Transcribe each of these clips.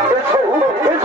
It's a, it's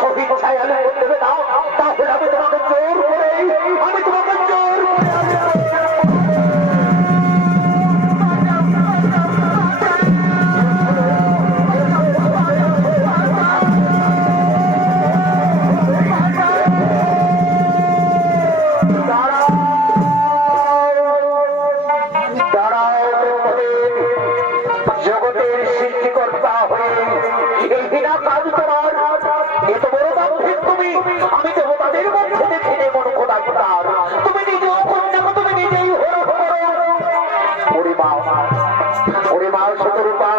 Shafiq তুমি, আমি তো তাদের মধ্যে দেখে নেব খোদা খোদার তুমি নিজেও করো দেখো তুমি নিজেই হরো হরো ওরে মা ওরে মা সতরূপা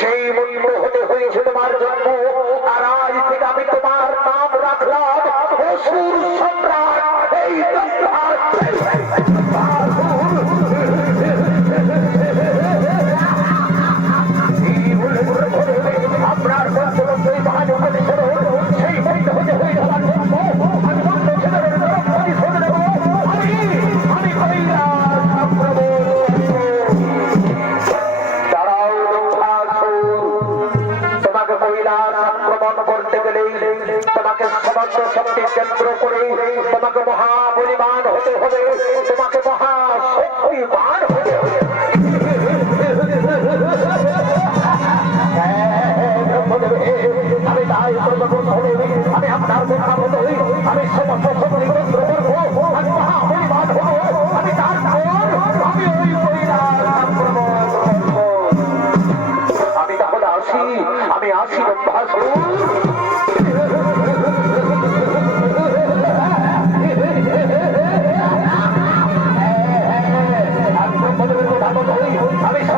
shame তোমাকে মহাবলিমান হতে হবে তোমাকে মহাশক্তিবান হতে হবে আমি তাই করব আমি আপনার কথা মতো আমি সমস্ত